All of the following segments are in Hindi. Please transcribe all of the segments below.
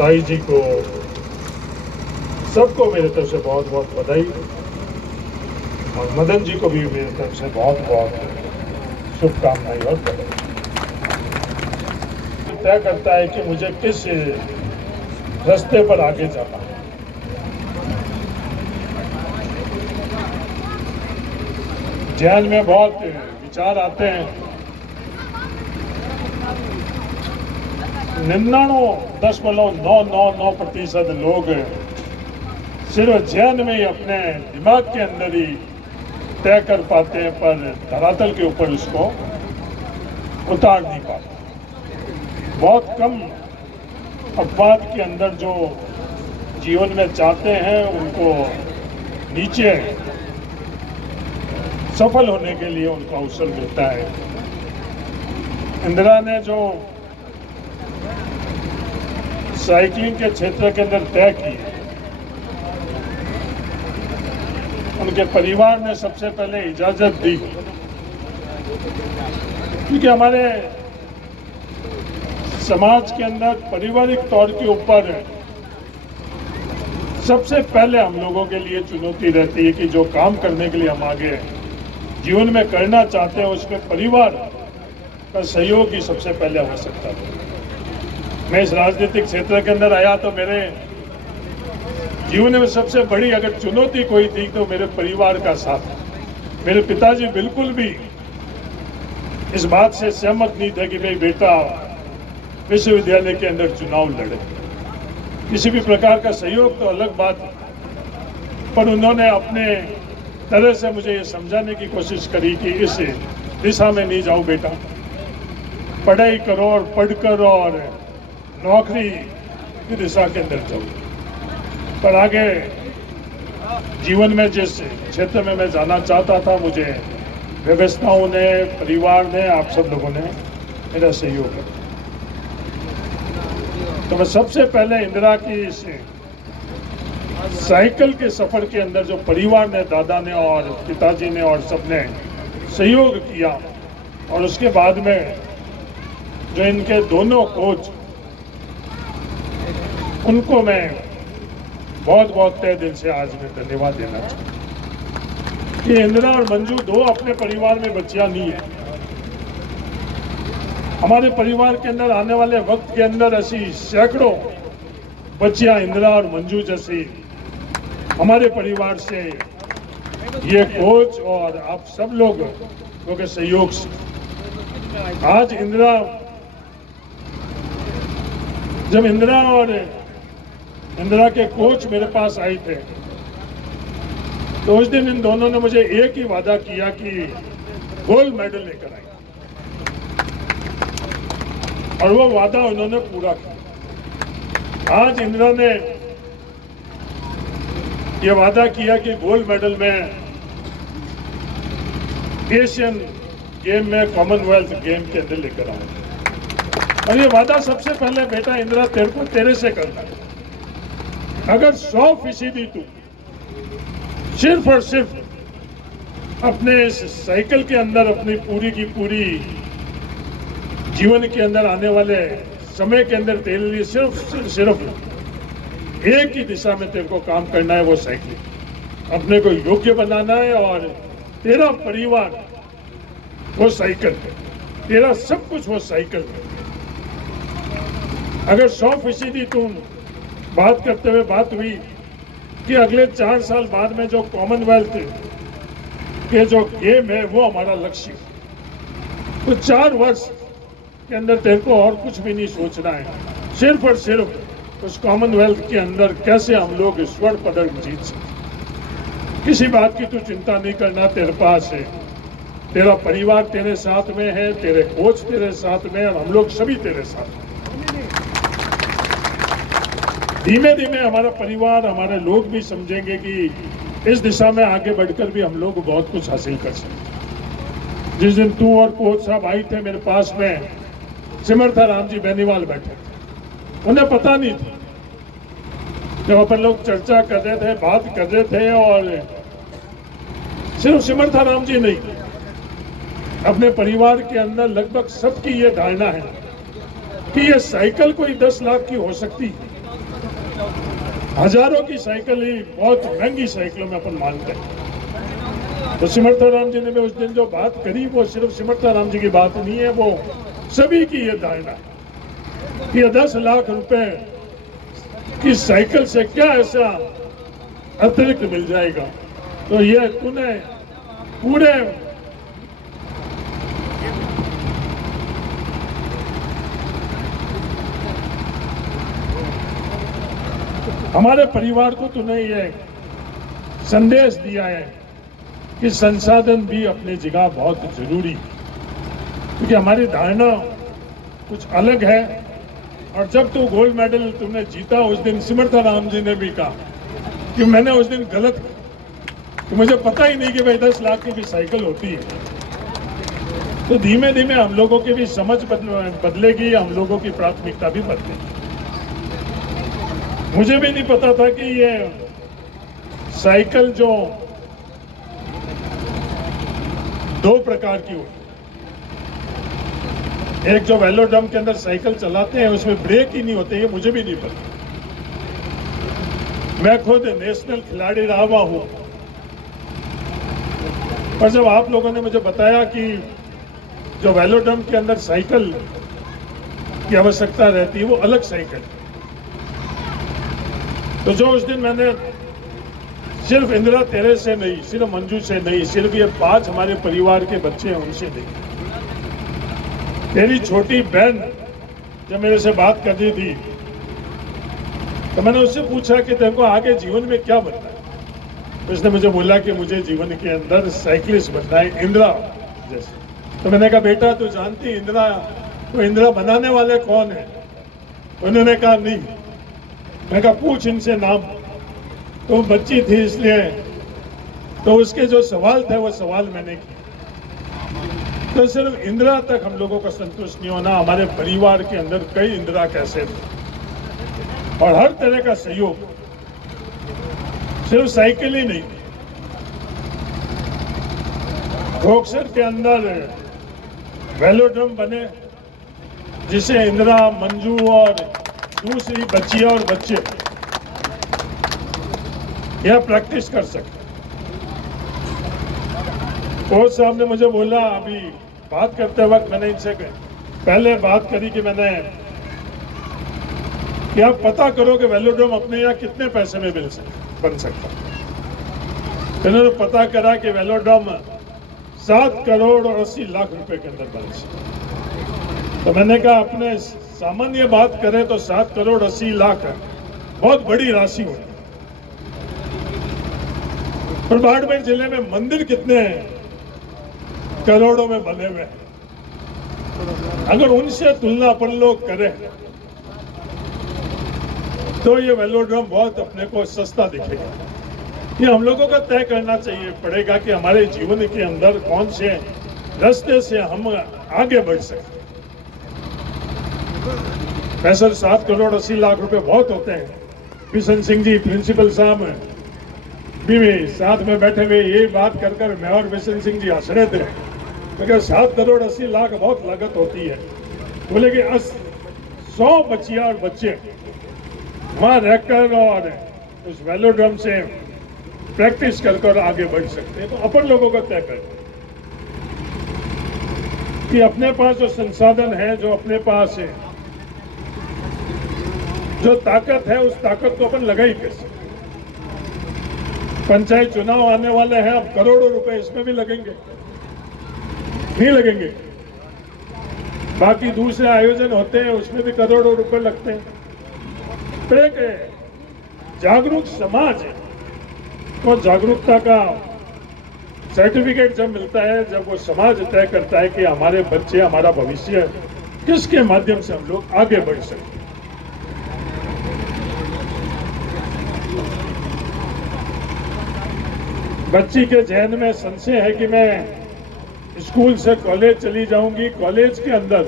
ताई जी को, सबको मेरे तरफ से बहुत बहुत बधाई, और मदन जी को भी मेरे तरफ से बहुत बहुत शुभकामनाएं और बधाई। तय करता है कि मुझे किस रास्ते पर आगे जाना है। ध्यान में बहुत विचार आते हैं। 99.999% लोग सिर्फ जहन में ही अपने दिमाग के अंदर ही तय कर पाते हैं, पर धरातल के ऊपर उसको उतार नहीं पाते। बहुत कम अपवाद के अंदर जो जीवन में चाहते हैं उनको नीचे सफल होने के लिए उनको अवसर मिलता है। इंदिरा ने जो साइकिलिंग के क्षेत्र के अंदर तय की, उनके परिवार ने सबसे पहले इजाजत दी, क्योंकि हमारे समाज के अंदर पारिवारिक तौर के ऊपर सबसे पहले हम लोगों के लिए चुनौती रहती है कि जो काम करने के लिए हम आगे जीवन में करना चाहते हैं उसमें परिवार का सहयोग ही सबसे पहले आवश्यकता है। मैं इस राजनीतिक क्षेत्र के अंदर आया तो मेरे जीवन में सबसे बड़ी अगर चुनौती कोई थी तो मेरे परिवार का साथ। मेरे पिताजी बिल्कुल भी इस बात से सहमत नहीं थे कि भाई बेटा विश्वविद्यालय के अंदर चुनाव लड़े। किसी भी प्रकार का सहयोग तो अलग बात है, पर उन्होंने अपने तरह से मुझे ये समझाने की कोशिश करी कि इस दिशा में नहीं जाओ बेटा, पढ़ाई करो और पढ़कर और नौकरी की दिशा के अंदर जाओ। पर आगे जीवन में जिस क्षेत्र में मैं जाना चाहता था, मुझे व्यवस्थाओं ने, परिवार ने, आप सब लोगों ने मेरा सहयोग किया। तो मैं सबसे पहले इंदिरा की इस साइकिल के सफर के अंदर जो परिवार ने, दादा ने और पिताजी ने और सबने सहयोग किया, और उसके बाद में जो इनके दोनों कोच, उनको मैं बहुत बहुत तहे दिल से आज मैं धन्यवाद देना चाहता हूँ कि इंदिरा और मंजू दो अपने परिवार में बच्चियां नहीं है। हमारे परिवार के अंदर आने वाले वक्त के अंदर ऐसी सैकड़ों बच्चियां इंदिरा और मंजू जैसी हमारे परिवार से, ये कोच और आप सब लोगों के सहयोग से आज जब इंदिरा और इंदिरा के कोच मेरे पास आए थे तो उस दिन इन दोनों ने मुझे एक ही वादा किया कि गोल्ड मेडल लेकर आएंगे, और वो वादा उन्होंने पूरा किया। आज इंदिरा ने ये वादा किया कि गोल्ड मेडल में एशियन गेम में, कॉमनवेल्थ गेम के अंदर लेकर आऊंगा। और ये वादा सबसे पहले बेटा इंदिरा तेरे से करना है। अगर 100% तू सिर्फ और सिर्फ अपने इस साइकिल के अंदर अपनी पूरी की पूरी जीवन के अंदर आने वाले समय के अंदर तेरे लिए सिर्फ एक ही दिशा में तेरे को काम करना है, वो साइकिल, अपने को योग्य बनाना है, और तेरा परिवार वो साइकिल है, तेरा सब कुछ वो साइकिल है। अगर 100% तुम बात करते हुए बात हुई कि अगले 4 साल बाद में जो कॉमनवेल्थ के जो गेम है वो हमारा लक्ष्य, तो 4 वर्ष के अंदर तेरे को और कुछ भी नहीं सोचना है, सिर्फ और सिर्फ उस कॉमनवेल्थ के अंदर कैसे हम लोग स्वर्ण पदक जीत सकते। किसी बात की तू चिंता नहीं करना, तेरे पास है, तेरा परिवार तेरे साथ में है, तेरे कोच तेरे साथ में, और हम लोग सभी तेरे साथ में। धीमे धीमे हमारा परिवार, हमारे लोग भी समझेंगे कि इस दिशा में आगे बढ़कर भी हम लोग बहुत कुछ हासिल कर सकते। जिस दिन तू और कोच साहब आई थे मेरे पास में, सिमरथा राम जी बेनीवाल बैठे थे, उन्हें पता नहीं था। जब अपन लोग चर्चा कर रहे थे, बात कर रहे थे, और सिर्फ सिमरथा राम जी नहीं, अपने परिवार के अंदर लगभग सबकी ये धारणा है कि ये साइकिल कोई 10 लाख की हो सकती, हजारों की साइकिल ही बहुत महंगी साइकिलों में अपन मानते हैं। तो सिमरताराम जी ने भी उस दिन जो बात करी वो सिर्फ सिमरताराम जी की बात नहीं है, वो सभी की ये धारणा कि 10 लाख रुपए की साइकिल से क्या ऐसा अतिरिक्त मिल जाएगा। तो ये तूने पूरे हमारे परिवार को तूने ये संदेश दिया है कि संसाधन भी अपनी जगह बहुत जरूरी, क्योंकि हमारी धारणा कुछ अलग है। और जब तू गोल्ड मेडल तुमने जीता उस दिन सिमरताराम जी ने भी कहा कि मैंने उस दिन गलत, कि मुझे पता ही नहीं कि भाई 10 लाख की भी साइकिल होती है। तो धीमे धीमे हम लोगों की भी समझ बदलेगी, हम लोगों की प्राथमिकता भी बदलेगी। मुझे भी नहीं पता था कि ये साइकिल जो 2 प्रकार की होती, एक जो वेलोड्रम के अंदर साइकिल चलाते हैं उसमें ब्रेक ही नहीं होते, ये मुझे भी नहीं पता। मैं खुद नेशनल खिलाड़ी रहा हुआ हूं, पर जब आप लोगों ने मुझे बताया कि जो वेलोड्रम के अंदर साइकिल की आवश्यकता रहती है वो अलग साइकिल, तो जो उस दिन मैंने सिर्फ इंदिरा तेरे से नहीं, सिर्फ मंजू से नहीं, सिर्फ ये 5 हमारे परिवार के बच्चे हैं उनसे नहीं, तेरी छोटी बहन जब मेरे से बात कर रही थी तो मैंने उससे पूछा कि तेरे को आगे जीवन में क्या बनना है। तो उसने मुझे बोला कि मुझे जीवन के अंदर साइकिलिस्ट बनना है, इंदिरा जैसे। तो मैंने कहा बेटा तू जानती इंदिरा, तो इंदिरा बनाने वाले कौन है? उन्होंने कहा नहीं। मैंने कहा पूछ इनसे नाम। तो बच्ची थी इसलिए, तो उसके जो सवाल थे वो सवाल मैंने किए। तो सिर्फ इंदिरा तक हम लोगों का संतुष्ट नहीं होना, हमारे परिवार के अंदर कई इंदिरा कैसे थे और हर तरह का सहयोग, सिर्फ साइकिल ही नहीं। बॉक्सर के अंदर वेलोड्रम बने जिसे इंदिरा, मंजू और दूसरी बच्चियां और बच्चे यह प्रैक्टिस कर सके। कोच साहब ने मुझे बोला, अभी बात करते वक्त मैंने इनसे पहले बात करी कि मैंने कि आप पता करो कि वेलोड्रम अपने यहाँ कितने पैसे में बन सकता। इन्होंने पता करा कि वेलोड्रम 7 करोड़ और 80 लाख रुपए के अंदर बन सकता। तो मैंने कहा अपने सामान्य बात करें तो 7 करोड़ 80 लाख बहुत बड़ी राशि होती है। पर बाड़मेर जिले में मंदिर कितने करोड़ों में बने हुए हैं, अगर उनसे तुलना अपन लोग करें तो ये वेलोड्रम बहुत अपने को सस्ता दिखेगा। ये हम लोगों का तय करना चाहिए पड़ेगा कि हमारे जीवन के अंदर कौन से रास्ते से हम आगे बढ़ सकते। पैसा 7 करोड़ 80 लाख रुपए बहुत होते हैं। किशन सिंह जी प्रिंसिपल साहब भी साथ में बैठे हुए ये बात कर कर मैं और किशन सिंह जी हंस रहे थे, क्योंकि 7 करोड़ 80 लाख बहुत लागत होती है। बोले कि 100 बच्चियां और बच्चे वहां रहकर और उस वेलोड्रम से प्रैक्टिस कर कर आगे बढ़ सकते हैं। तो अपन लोगों का तय कर कि अपने पास जो संसाधन है, जो अपने पास है, जो ताकत है, उस ताकत को अपन लगाई कैसे। पंचायत चुनाव आने वाले हैं, अब करोड़ों रुपए इसमें भी लगेंगे, नहीं लगेंगे। बाकी दूसरे आयोजन होते हैं उसमें भी करोड़ों रुपए लगते हैं। तो एक जागरूक समाज है, तो जागरूकता का सर्टिफिकेट जब मिलता है, जब वो समाज तय करता है कि हमारे बच्चे, हमारा भविष्य किसके माध्यम से हम लोग आगे बढ़ सकते। बच्ची के जहन में संशय है कि मैं स्कूल से कॉलेज चली जाऊंगी, कॉलेज के अंदर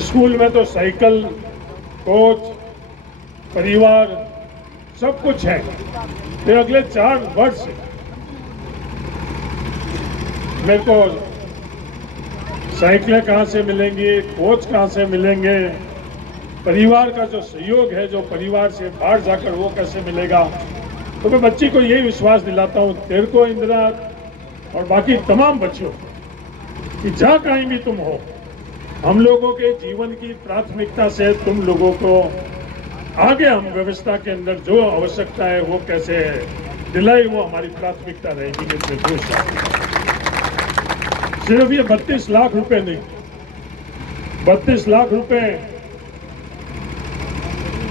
स्कूल में तो साइकिल, कोच, परिवार सब कुछ है। तो अगले 4 वर्ष मेरे को साइकिलें कहाँ से मिलेंगी, कोच कहाँ से मिलेंगे, परिवार का जो सहयोग है, जो परिवार से बाहर जाकर वो कैसे मिलेगा। तो मैं बच्ची को यही विश्वास दिलाता हूँ, तेरे को इंदिरा और बाकी तमाम बच्चों कि जहाँ कहीं भी तुम हो, हम लोगों के जीवन की प्राथमिकता से तुम लोगों को आगे हम व्यवस्था के अंदर जो आवश्यकता है वो कैसे दिलाई, वो हमारी प्राथमिकता रहेगी। इसमें कोई शक नहीं। सिर्फ ये 32 लाख रुपए नहीं, 32 लाख रुपए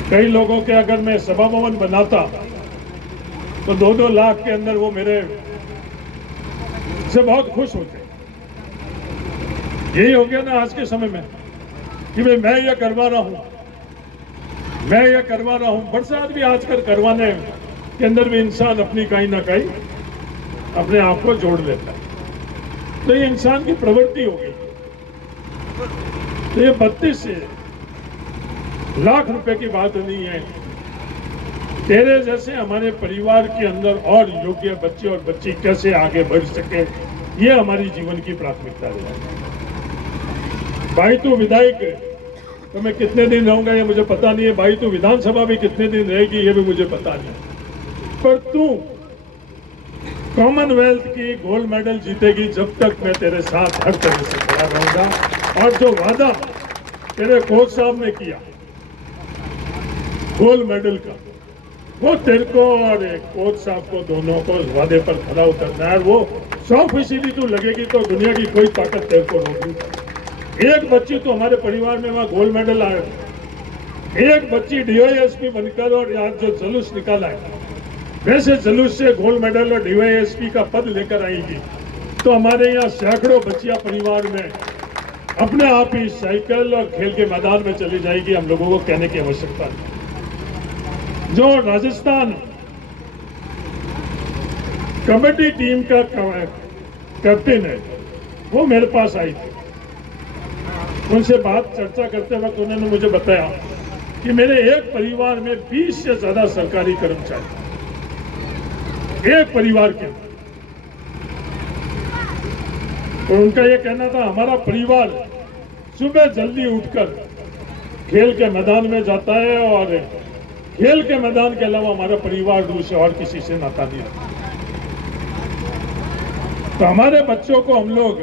कई लोगों के अगर मैं सभा भवन बनाता तो 2-2 लाख के अंदर वो मेरे से बहुत खुश होते। यही हो गया ना आज के समय में कि भाई मैं ये करवा रहा हूं, मैं ये करवा रहा हूं। बरसात भी आजकल करवाने के अंदर भी इंसान अपनी कहीं ना कहीं अपने आप को जोड़ लेता है। तो ये इंसान की प्रवृत्ति हो गई। तो ये 32 लाख रुपए की बात नहीं है। तेरे जैसे हमारे परिवार के अंदर और योग्य बच्चे और बच्ची कैसे आगे बढ़ सके, ये हमारी जीवन की प्राथमिकता है। भाई तू विधायक है तो मैं कितने दिन रहूंगा ये मुझे पता नहीं है। भाई तू विधानसभा भी कितने दिन रहेगी ये भी मुझे पता नहीं है। पर तू कॉमनवेल्थ की गोल्ड मेडल जीतेगी जब तक मैं तेरे साथ हर तरह से खड़ा रहूंगा। और जो वादा तेरे कोच साहब ने किया गोल्ड मेडल का, वो तेरे को और कोच साहब को दोनों को वादे पर खड़ा उतरना है। वो 100% तू लगेगी तो दुनिया की कोई ताकत तेरे को रोक नहीं सकती। एक बच्ची तो हमारे परिवार में वहां गोल्ड मेडल आए, एक बच्ची DYSP बनकर और आज जो जुलूस निकाला है, वैसे जुलूस से गोल्ड मेडल और DYSP का पद लेकर आएगी तो हमारे यहाँ सैकड़ों बच्चियां परिवार में अपने आप ही साइकिल और खेल के मैदान में चली जाएगी। हम लोगों को कहने की आवश्यकता नहीं। जो राजस्थान कबड्डी टीम का कैप्टन है वो मेरे पास आई थी। उनसे बात चर्चा करते वक्त उन्होंने मुझे बताया कि मेरे एक परिवार में 20 से ज्यादा सरकारी कर्मचारी, एक परिवार के। तो उनका ये कहना था हमारा परिवार सुबह जल्दी उठकर खेल के मैदान में जाता है और खेल के मैदान के अलावा हमारा परिवार दूसरे और किसी से नाता नहीं रखता। तो हमारे बच्चों को हम लोग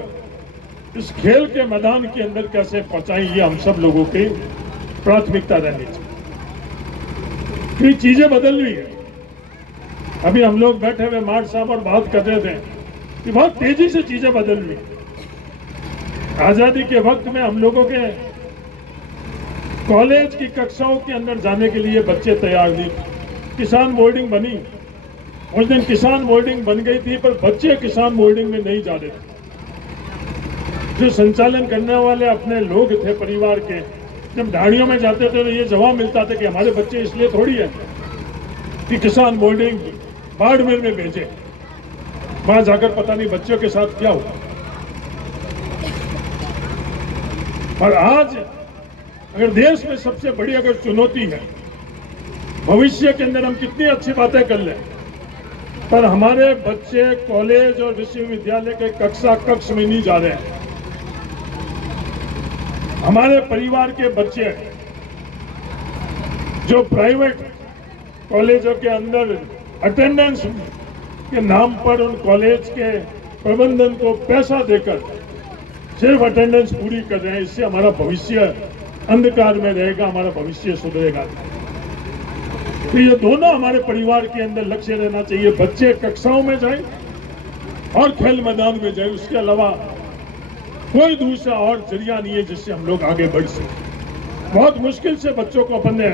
इस खेल के मैदान के अंदर कैसे पहुंचाएं, ये हम सब लोगों की प्राथमिकता रहनी चाहिए। ये चीजें बदल रही है। अभी हम लोग बैठे हुए मार्ट साहब और बात कर रहे थे कि बहुत तेजी से चीजें बदल रही। आजादी के वक्त में हम लोगों के कॉलेज की कक्षाओं के अंदर जाने के लिए बच्चे तैयार नहीं। किसान मोल्डिंग बनी, उस दिन किसान मोल्डिंग बन गई थी, पर बच्चे किसान मोल्डिंग में नहीं जा रहे थे। जो संचालन करने वाले अपने लोग थे परिवार के, जब ढाड़ियों में जाते थे तो ये जवाब मिलता था कि हमारे बच्चे इसलिए थोड़ी है कि किसान मोल्डिंग बाड़मेर में भेजे। वहां जाकर पता नहीं बच्चों के साथ क्या हुआ। और आज अगर देश में सबसे बड़ी अगर चुनौती है, भविष्य के अंदर हम कितनी अच्छी बातें कर लें, पर हमारे बच्चे कॉलेज और विश्वविद्यालय के कक्ष में नहीं जा रहे हैं। हमारे परिवार के बच्चे जो प्राइवेट कॉलेजों के अंदर अटेंडेंस के नाम पर उन कॉलेज के प्रबंधन को पैसा देकर सिर्फ अटेंडेंस पूरी कर रहे हैं, इससे हमारा भविष्य अंधकार में रहेगा, हमारा भविष्य सुधरेगा। तो ये दोनों हमारे परिवार के अंदर लक्ष्य रहना चाहिए। बच्चे कक्षाओं में जाएं और खेल मैदान में जाएं, उसके अलावा कोई दूसरा और जरिया नहीं है जिससे हम लोग आगे बढ़ सकें। बहुत मुश्किल से बच्चों को अपने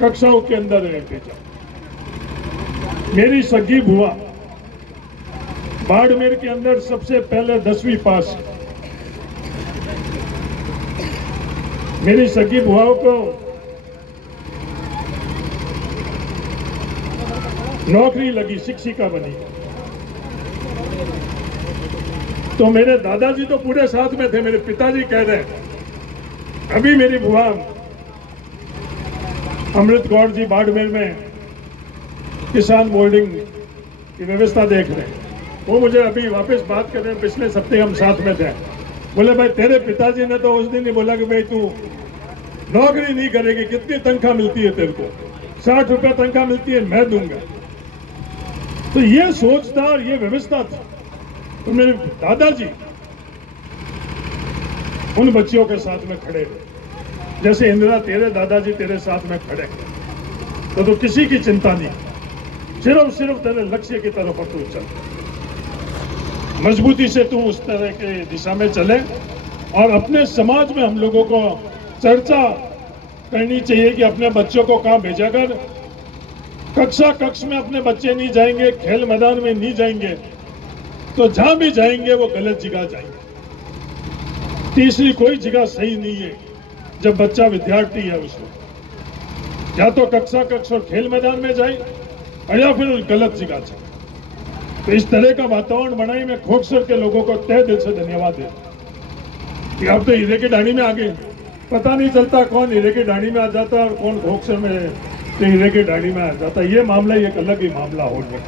कक्षाओं के अंदर भेजा। मेरी सगी बुआ बाड़मेर के अंदर सबसे पहले 10वीं पास। मेरी सगी बुआओं को नौकरी लगी, शिक्षिका बनी। तो मेरे दादाजी तो पूरे साथ में थे। मेरे पिताजी कह रहे हैं, अभी मेरी बुआ अमृत कौर जी बाड़मेर में किसान मोल्डिंग की व्यवस्था देख रहे हैं। वो मुझे अभी वापस बात कर रहे हैं, पिछले सप्ताह हम साथ में थे। बोले भाई तेरे पिताजी ने तो उस दिन ही बोला कि भाई तू नौकरी नहीं करेगी, कितनी तनख्वाह मिलती है तेरे को? 60 रुपया तनख्वाह मिलती है, मैं दूंगा। तो ये सोच था और ये व्यवस्था थी। तो मेरे दादाजी उन बच्चियों के साथ में खड़े हुए, जैसे इंदिरा तेरे दादाजी तेरे साथ में खड़े, तो किसी की चिंता नहीं, सिर्फ तेरे लक्ष्य की तरफ तू चल, मजबूती से तू उस तरह के दिशा में चले। और अपने समाज में हम लोगों को चर्चा करनी चाहिए कि अपने बच्चों को कहाँ भेजा कर। कक्ष में अपने बच्चे नहीं जाएंगे, खेल मैदान में नहीं जाएंगे, तो जहां भी जाएंगे वो गलत जगह जाएंगे। तीसरी कोई जगह सही नहीं है जब बच्चा विद्यार्थी है, उसको या तो कक्ष और खेल मैदान में जाए और या फिर गलत जगह जाए। तो इस तरह का वातावरण बनाई। मैं खोखसर के लोगों को तहे दिल से धन्यवाद देता कि आप तो हीरे की डाणी में आ गए। पता नहीं चलता कौन हीरे की डाणी में आ जाता और कौन खोखसर में हीरे की डाणी में आ जाता। ये मामला एक अलग ही मामला हो गया।